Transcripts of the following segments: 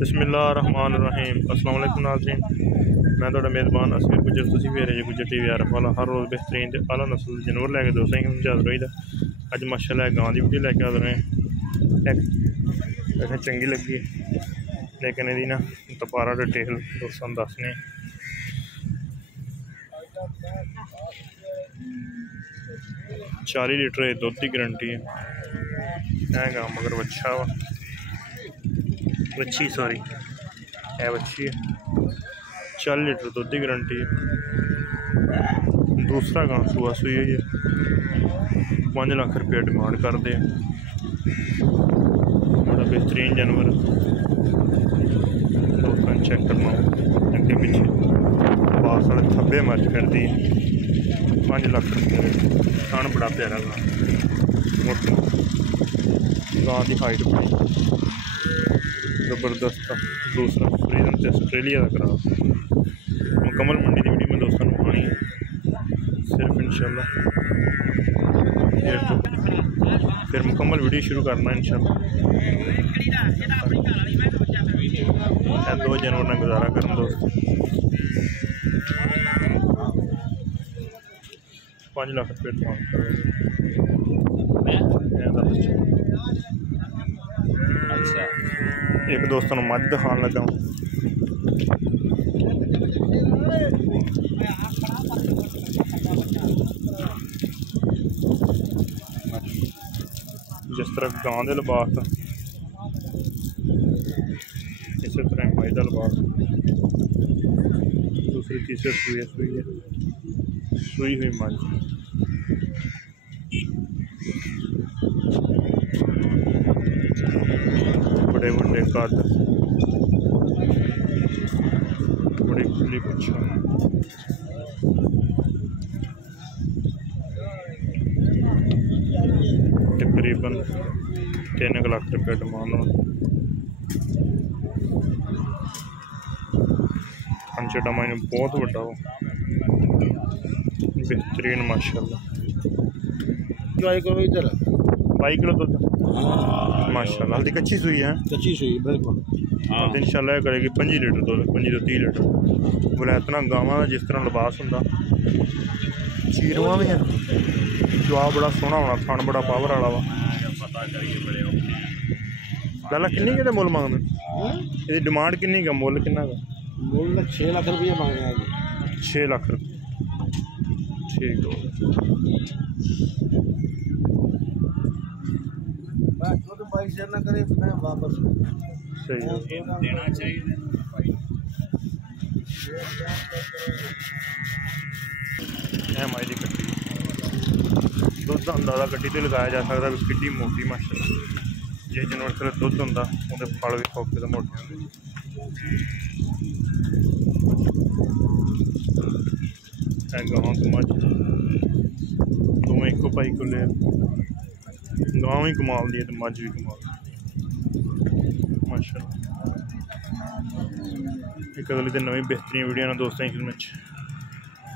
बिस्मिल्लाहिर्रहमानिर्रहीम। अस्सलाम वालेकुम नाज़रीन, मैं थोड़ा मेज़बान असगर गुजर तुसी वेरे जे गुजर टीवी आर वाला हर रोज़ बेहतरीन ते आला नस्ल दे जानवर लैके दोस्तें हम हाज़र होई दा। अज माशाअल्लाह गां दी वीडियो लैके हाज़र हैं। एक चंगी लगी लेकिन इहदी ना दोबारा डिटेल दोस्तों दसने। चाली लीटर दुध की गारंटी है गां, मगर बच्चा वा बच्ची सॉरी है बच्ची है। 40 लीटर दुध की गारंटी है। दूसरा गां सुआ सुई हुई है। 5 लाख रुपया डिमांड करते हैं। बड़ा बेहतरीन जानवर दोस्तों चेक करना अगे पिछे पास वाले थब्बे मर्च करती है। 5 लाख रुपये खान बड़ा प्यारा गां, मोटी गां की हाइट बड़ी जबरदस्त। दूसरा फ्रीजन से आस्ट्रेलिया का करा मुकम्मल मंडी की वीडियो में दोस्तों आनी है सिर्फ इंशाल्लाह। फिर मुकम्मल वीडियो शुरू करना इंशाल्लाह। दो जानवर ने गुजारा करना दोस्तों। 5 लाख रुपये डिमांड कर। अच्छा एक दोस्तों मझ दिखाने लगा। जिस तरह गां के लिबास इस तरह मई का लिबास। दूसरी तीसरी सुई हुई मझ। बड़े बड़े कद, बड़ी खुली पुछा। तकरीबन 3 लाख रुपये डिमांड हो। खंचड़ा माइन बहुत बड़ा हो, बेहतरीन माशाल्लाह। 22 किलो दुध माशाल्लाह। हल्दी कच्ची सुई है, कच्ची सुई बिल्कुल। हाँ इंशाल्लाह करेगी 25 लीटर दुध, 25 तो 30 लीटर। वलैतना गावां का जिस तरह लिबास होंदा चीरवा भी है। जवाब बड़ा सोहना होना, थान बड़ा पावर वाला वा। लाला किन्नी के मुल मंगदे? इसकी डिमांड किन्नी का, मुल किन्ना का? मुल 6 लाख रुपये मांग रहे हैं। 6 लाख रुपये ठीक हो। ना करे मैं वापस सही है देना चाहिए। माई की कट्टी दुध का अंदाजा कट्टी तो लगाया जा सकता भी किड्डी मोटी माशाल्लाह। जे जानवर थले दुध होंदा उहदे फल भी खोखे तो मोटे होंदे। गांव तो मझ दोवें इको भाई को ले। गांव ही कमाल दी है तो मझ भी कमाल माशाल्लाह। एक अगली दिन नवी बेहतरीन वीडियो ना दोस्तों की खिदमत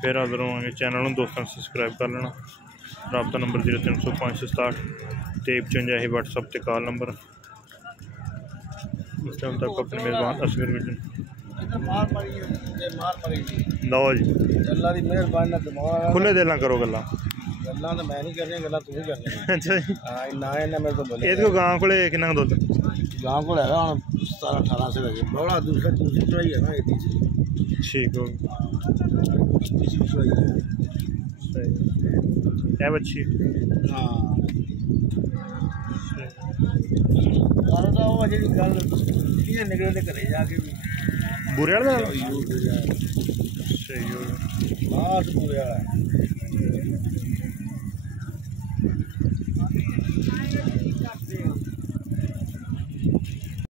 फिर हाजिर होवांगे। चैनल में दोस्तों सबसक्राइब कर लेना। रबता नंबर 0305 67 53 है व्हाट्सअप से कॉल नंबर। उस टाइम तक अपने मेज़बान असगर विजन लो जी। खुले दिल ना करो गल्लां। गल्लां तो मैं नहीं कर रही, गल्लां तू ही कर रही है। अच्छा जी ना इन्हें मेरे को बोले इसको गां को कितना दुध? गांव को है 17-18 से लगे। बड़ा दूसरी चढ़ाई है ना, ये तीसरी ठीक हो चढ़ाई है। है बच्ची। हाँ जी गल निकले घरे जाके भी बुरे वाला सही हो।